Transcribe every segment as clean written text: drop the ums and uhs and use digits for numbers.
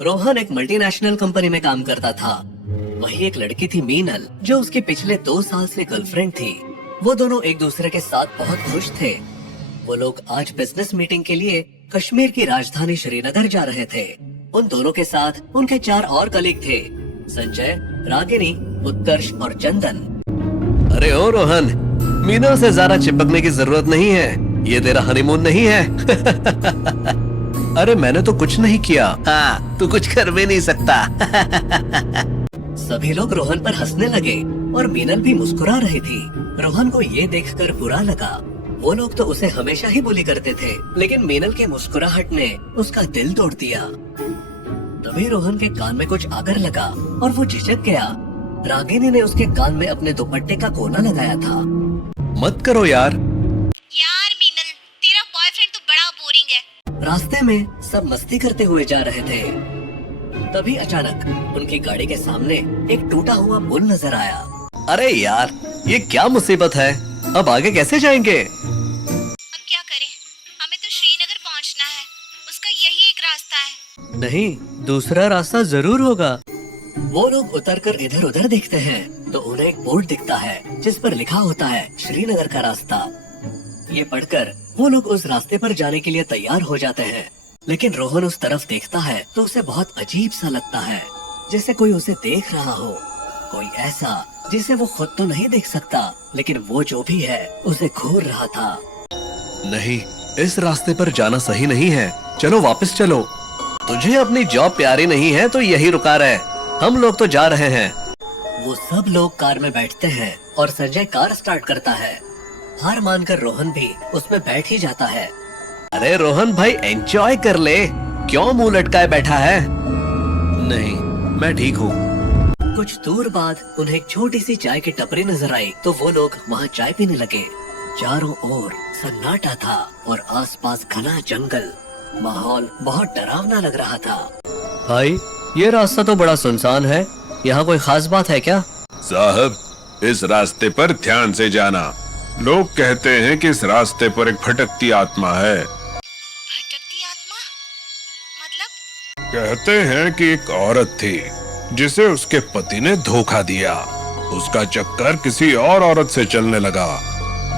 रोहन एक multinational company में काम करता था। वही एक लड़की थी मीनल, जो उसके पिछले 2 साल से गर्लफ्रेंड थी। वो दोनों एक दूसरे के साथ बहुत खुश थे। वो लोग आज बिजनेस मीटिंग के लिए कश्मीर की राजधानी श्रीनगर जा रहे थे। उन दोनों के साथ उनके 4 और कलीग थे, संजय, रागिनी, उत्कर्ष और चंदन। अरे ओ रोहन, मीनल से ज्यादा चिपकने की जरूरत नहीं है। ये तेरा हनीमून नहीं है। अरे मैंने तो कुछ नहीं किया। हाँ, तू कुछ कर भी नहीं सकता। सभी लोग रोहन पर हंसने लगे और मीनल भी मुस्कुरा रही थी। रोहन को ये देखकर बुरा लगा। वो लोग तो उसे हमेशा ही बुली करते थे, लेकिन मीनल के मुस्कुराहट ने उसका दिल तोड़ दिया। तभी रोहन के कान में कुछ आकर लगा और वो झिझक गया। रागिनी ने उसके कान में अपने दुपट्टे का कोना लगाया था। मत करो यार। यार मीनल, तेरा बॉयफ्रेंड तो बड़ा बोरिंग है। रास्ते में सब मस्ती करते हुए जा रहे थे। तभी अचानक उनकी गाड़ी के सामने एक टूटा हुआ पुल नजर आया। अरे यार, ये क्या मुसीबत है। अब आगे कैसे जाएंगे? अब क्या करें? हमें तो श्रीनगर पहुंचना है। उसका यही एक रास्ता है। नहीं, दूसरा रास्ता जरूर होगा। वो लोग उतरकर इधर उधर देखते हैं तो उन्हें एक बोर्ड दिखता है जिस पर लिखा होता है श्रीनगर का रास्ता। ये पढ़कर वो लोग उस रास्ते पर जाने के लिए तैयार हो जाते हैं। लेकिन रोहन उस तरफ देखता है तो उसे बहुत अजीब सा लगता है, जैसे कोई उसे देख रहा हो। कोई ऐसा जिसे वो खुद तो नहीं देख सकता, लेकिन वो जो भी है उसे घूर रहा था। नहीं, इस रास्ते पर जाना सही नहीं है। चलो वापस चलो। तुझे अपनी जॉब प्यारी नहीं है तो यही रुका रहे। हम लोग तो जा रहे हैं। वो सब लोग कार में बैठते हैं और संजय कार स्टार्ट करता है। हार मानकर रोहन भी उसमें बैठ ही जाता है। अरे रोहन भाई, एंजॉय कर ले। क्यों मुंह लटकाए बैठा है? नहीं, मैं ठीक हूँ। कुछ दूर बाद उन्हें एक छोटी सी चाय की टपरी नजर आई तो वो लोग वहाँ चाय पीने लगे। चारों ओर सन्नाटा था और आसपास घना जंगल। माहौल बहुत डरावना लग रहा था। भाई, ये रास्ता तो बड़ा सुनसान है। यहाँ कोई खास बात है क्या? साहब, इस रास्ते पर ध्यान से जाना। लोग कहते हैं कि इस रास्ते पर एक भटकती आत्मा है। भटकती आत्मा? मतलब? कहते हैं कि एक औरत थी जिसे उसके पति ने धोखा दिया। उसका चक्कर किसी और औरत से चलने लगा।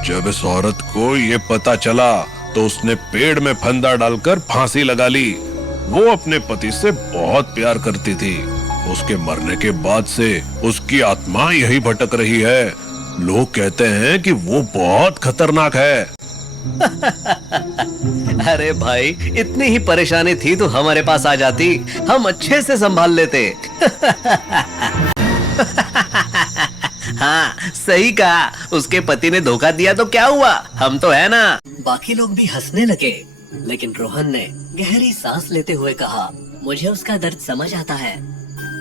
जब इस औरत को ये पता चला तो उसने पेड़ में फंदा डालकर फांसी लगा ली। वो अपने पति से बहुत प्यार करती थी। उसके मरने के बाद से उसकी आत्मा यही भटक रही है। लोग कहते हैं कि वो बहुत खतरनाक है। अरे भाई, इतनी ही परेशानी थी तो हमारे पास आ जाती, हम अच्छे से संभाल लेते। हाँ, सही कहा। उसके पति ने धोखा दिया तो क्या हुआ, हम तो है ना। बाकी लोग भी हंसने लगे, लेकिन रोहन ने गहरी सांस लेते हुए कहा, मुझे उसका दर्द समझ आता है।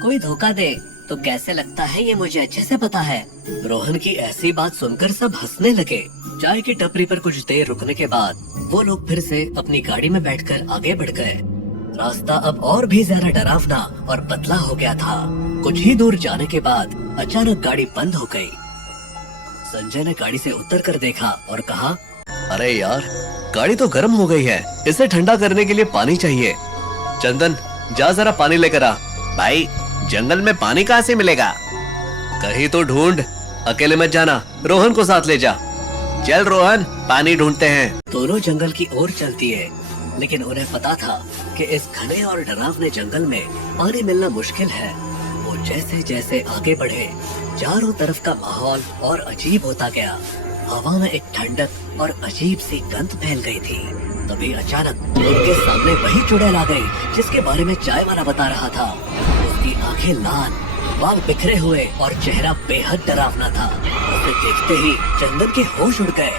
कोई धोखा दे तो कैसे लगता है ये मुझे अच्छे से पता है। रोहन की ऐसी बात सुनकर सब हंसने लगे। चाय की टपरी पर कुछ देर रुकने के बाद वो लोग फिर से अपनी गाड़ी में बैठकर आगे बढ़ गए। रास्ता अब और भी ज्यादा डरावना और पतला हो गया था। कुछ ही दूर जाने के बाद अचानक गाड़ी बंद हो गई। संजय ने गाड़ी से उतर कर देखा और कहा, अरे यार, गाड़ी तो गर्म हो गई है। इसे ठंडा करने के लिए पानी चाहिए। चंदन, जा जरा पानी लेकर आ। भाई, जंगल में पानी कहाँ से मिलेगा? कहीं तो ढूंढ। अकेले मत जाना, रोहन को साथ ले जा। चल रोहन, पानी ढूंढते हैं। दोनों जंगल की ओर चलती है, लेकिन उन्हें पता था कि इस घने और डरावने जंगल में पानी मिलना मुश्किल है। वो जैसे जैसे आगे बढ़े, चारों तरफ का माहौल और अजीब होता गया। हवा में एक ठंडक और अजीब सी गंध फैल गई थी। तभी अचानक उनके सामने वही चुड़ैल आ गई जिसके बारे में चाय वाला बता रहा था। उसकी आंखें लाल, बाल बिखरे हुए और चेहरा बेहद डरावना था। उसे देखते ही चंदन के होश उड़ गए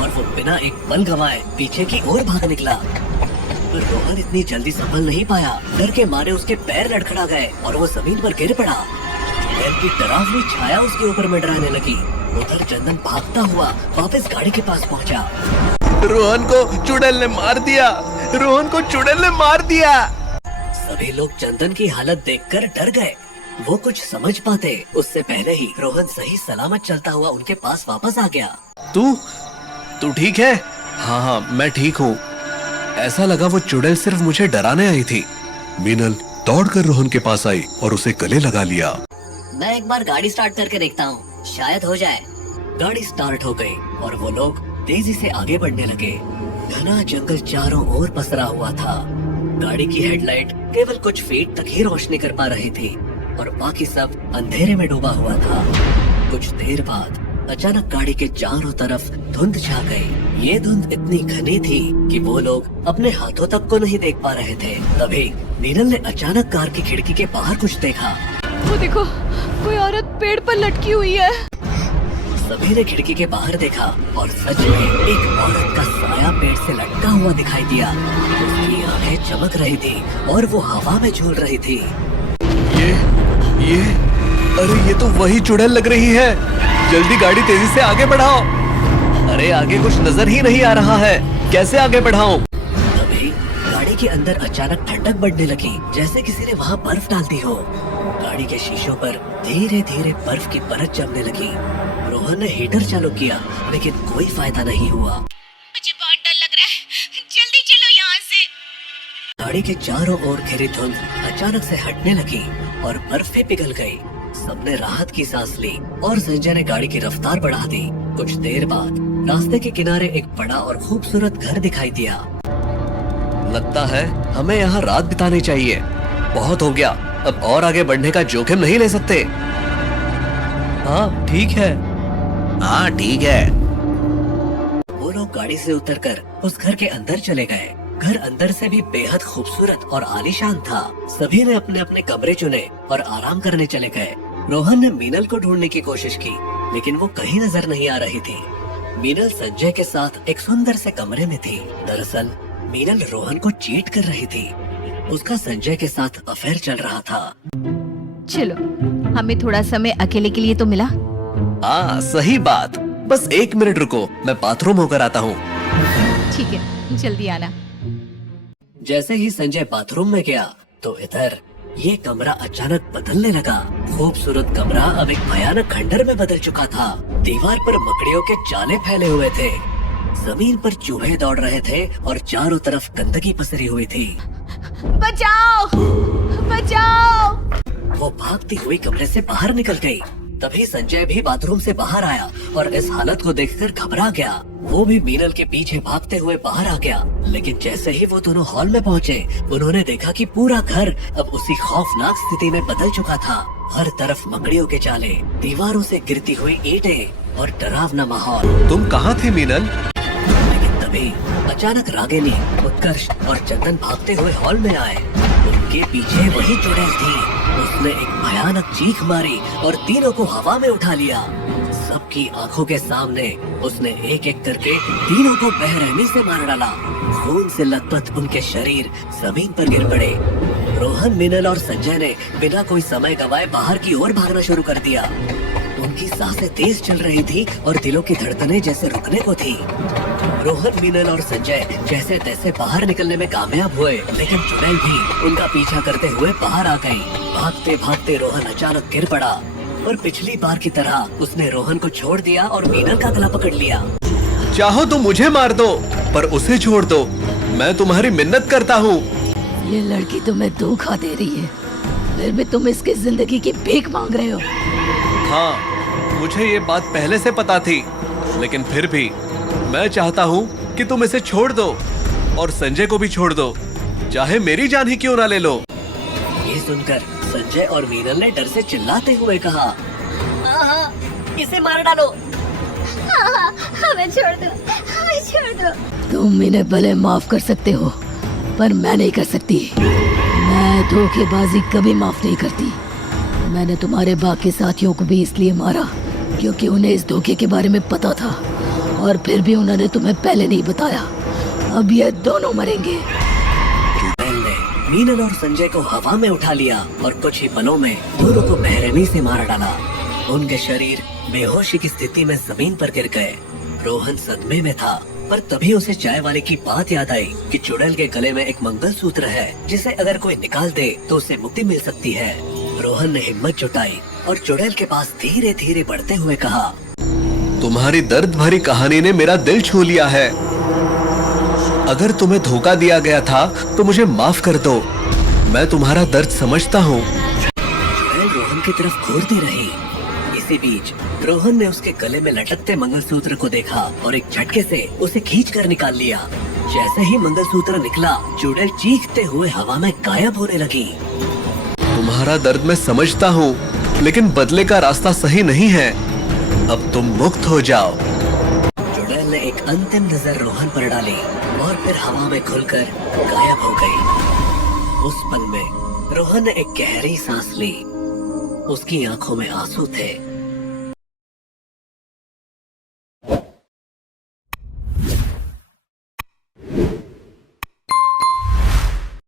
और वो बिना एक पल गंवाए पीछे की ओर भाग निकला। पर रोहन इतनी जल्दी संभल नहीं पाया। डर के मारे उसके पैर लड़खड़ा गए और वो जमीन पर गिर पड़ा। चुड़ैल की डरावनी छाया उसके ऊपर मंडराने लगी। उधर चंदन भागता हुआ वापस गाड़ी के पास पहुंचा। रोहन को चुड़ैल ने मार दिया। रोहन को चुड़ैल ने मार दिया। सभी लोग चंदन की हालत देखकर डर गए। वो कुछ समझ पाते उससे पहले ही रोहन सही सलामत चलता हुआ उनके पास वापस आ गया। तू ठीक है? हाँ हाँ, मैं ठीक हूँ। ऐसा लगा वो चुड़ैल सिर्फ मुझे डराने आई थी। मीनल, दौड़कर रोहन के पास आई और उसे गले लगा लिया। मैं एक बार गाड़ी स्टार्ट करके देखता हूँ, शायद हो जाए। गाड़ी स्टार्ट हो गई और वो लोग तेजी से आगे बढ़ने लगे। घना जंगल चारों ओर पसरा हुआ था। गाड़ी की हेडलाइट केवल कुछ फीट तक ही रोशनी कर पा रही थी और बाकी सब अंधेरे में डूबा हुआ था। कुछ देर बाद अचानक गाड़ी के चारों तरफ धुंध छा गई। ये धुंध इतनी घनी थी कि वो लोग अपने हाथों तक को नहीं देख पा रहे थे। तभी मीनल ने अचानक कार की खिड़की के बाहर कुछ देखा। वो देखो, कोई औरत पेड़ पर लटकी हुई है। सभी ने खिड़की के बाहर देखा और सच में एक औरत का साया पेड़ से लटका हुआ दिखाई दिया। उसकी आंखें चमक रही थी और वो हवा में झूल रही थी। ये अरे ये तो वही चुड़ैल लग रही है। जल्दी गाड़ी तेजी से आगे बढ़ाओ। अरे आगे कुछ नजर ही नहीं आ रहा है, कैसे आगे बढ़ाऊं? तभी गाड़ी के अंदर अचानक ठंडक बढ़ने लगी, जैसे किसी ने वहाँ बर्फ डाल दी हो। गाड़ी के शीशों पर धीरे धीरे बर्फ की परत जमने लगी। रोहन ने हीटर चालू किया लेकिन कोई फायदा नहीं हुआ। मुझे बहुत डर लग रहा है, जल्दी चलो यहाँ से। गाड़ी के चारों ओर घिरी धुंध अचानक से हटने लगी और बर्फ पिघल गई। सबने राहत की सांस ली और संजय ने गाड़ी की रफ्तार बढ़ा दी। कुछ देर बाद रास्ते के किनारे एक बड़ा और खूबसूरत घर दिखाई दिया। लगता है हमें यहाँ रात बितानी चाहिए। बहुत हो गया, अब और आगे बढ़ने का जोखिम नहीं ले सकते। हाँ ठीक है। वो लोग गाड़ी से उतरकर उस घर के अंदर चले गए। घर अंदर से भी बेहद खूबसूरत और आलीशान था। सभी ने अपने अपने कमरे चुने और आराम करने चले गए। रोहन ने मीनल को ढूंढने की कोशिश की लेकिन वो कहीं नजर नहीं आ रही थी। मीनल संजय के साथ एक सुंदर से कमरे में थी। दरअसल मीनल रोहन को चीट कर रही थी। उसका संजय के साथ अफेयर चल रहा था। चलो, हमें थोड़ा समय अकेले के लिए तो मिला। हाँ सही बात। बस 1 मिनट रुको, मैं बाथरूम होकर आता हूँ। ठीक है, जल्दी आना। जैसे ही संजय बाथरूम में गया तो इधर ये कमरा अचानक बदलने लगा। खूबसूरत कमरा अब एक भयानक खंडर में बदल चुका था। दीवार पर मकड़ियों के जाले फैले हुए थे। जमीन पर चूहे दौड़ रहे थे और चारों तरफ गंदगी पसरी हुई थी। बचाओ, बचाओ। वो भागती हुई कमरे से बाहर निकल गई। तभी संजय भी बाथरूम से बाहर आया और इस हालत को देखकर घबरा गया। वो भी मीनल के पीछे भागते हुए बाहर आ गया। लेकिन जैसे ही वो दोनों हॉल में पहुँचे, उन्होंने देखा कि पूरा घर अब उसी खौफनाक स्थिति में बदल चुका था। हर तरफ मकड़ियों के जाले, दीवारों से गिरती हुई ईंटें और डरावना माहौल। तुम कहाँ थे मीनल? लेकिन तभी अचानक रागिनी, उत्कर्ष और चंदन भागते हुए हॉल में आए। उनके पीछे वही चुड़ैल थी। उसने एक भयानक चीख मारी और तीनों को हवा में उठा लिया। सबकी आंखों के सामने उसने एक एक करके तीनों को बेरहमी से मार डाला। खून से लथपथ उनके शरीर जमीन पर गिर पड़े। रोहन, मीनल और संजय ने बिना कोई समय गवाए बाहर की ओर भागना शुरू कर दिया। उनकी सांसें तेज चल रही थी और दिलों की धड़कनें जैसे रुकने को थी। रोहन, मीनल और संजय जैसे तैसे बाहर निकलने में कामयाब हुए, लेकिन चुड़ैल भी उनका पीछा करते हुए बाहर आ गई। भागते भागते रोहन अचानक गिर पड़ा और पिछली बार की तरह उसने रोहन को छोड़ दिया और मीनल का गला पकड़ लिया। चाहो तो मुझे मार दो, पर उसे छोड़ दो। मैं तुम्हारी मिन्नत करता हूँ। ये लड़की तुम्हें धोखा दे रही है, फिर भी तुम इसकी जिंदगी की भीख मांग रहे हो। हाँ, मुझे ये बात पहले से पता थी, लेकिन फिर भी मैं चाहता हूँ कि तुम इसे छोड़ दो और संजय को भी छोड़ दो, चाहे मेरी जान ही क्यों ना ले लो। ये सुनकर संजय और मीनल ने डर से चिल्लाते हुए कहा, हाँ, इसे मार डालो। हमें छोड़ दो, हमें छोड़ दो। तुम इन्हें भले माफ कर सकते हो, पर मैं नहीं कर सकती। मैं धोखेबाजी कभी माफ नहीं करती। मैंने तुम्हारे बाकी साथियों को भी इसलिए मारा क्योंकि उन्हें इस धोखे के बारे में पता था, और फिर भी उन्होंने तुम्हें पहले नहीं बताया। अब ये दोनों मरेंगे। चुड़ैल ने मीनल और संजय को हवा में उठा लिया और कुछ ही पलों में दोनों को बेरहमी से मार डाला। उनके शरीर बेहोशी की स्थिति में जमीन पर गिर गए। रोहन सदमे में था, पर तभी उसे चाय वाले की बात याद आई कि चुड़ैल के गले में एक मंगलसूत्र है, जिसे अगर कोई निकाल दे तो उसे मुक्ति मिल सकती है। रोहन ने हिम्मत जुटाई और चुड़ैल के पास धीरे धीरे बढ़ते हुए कहा, तुम्हारी दर्द भरी कहानी ने मेरा दिल छू लिया है। अगर तुम्हें धोखा दिया गया था तो मुझे माफ कर दो। मैं तुम्हारा दर्द समझता हूँ। चुड़ैल रोहन की तरफ घूरती रही। इसी बीच रोहन ने उसके गले में लटकते मंगलसूत्र को देखा और एक झटके से उसे खींच कर निकाल लिया। जैसे ही मंगलसूत्र निकला, चुड़ैल चीखते हुए हवा में गायब होने लगी। तुम्हारा दर्द मैं समझता हूँ, लेकिन बदले का रास्ता सही नहीं है। अब तुम मुक्त हो जाओ। चुड़ैल ने एक अंतिम नजर रोहन पर डाली और फिर हवा में खुलकर गायब हो गई। उस पल में रोहन ने एक गहरी सांस ली। उसकी आंखों में आंसू थे